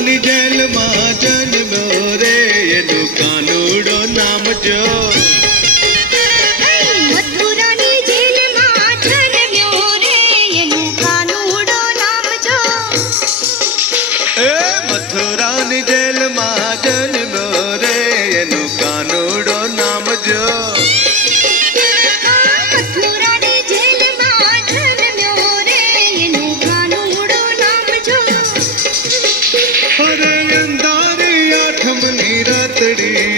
મથુરાની જેલમાં જન્મ્યો રે એનું કાનુડો નામ જો મથુરાની જેલમાં જન્મ્યો રે એનું કાનુડો નામ જો એ મથુરાની જેલમાં જન્મ્યો રે એનું કાનુડો નામ જો મથુરાની જેલમાં જન્મ્યો રે એનું કાનુડો નામ જો અરે અંધારી આઠમની રાતડી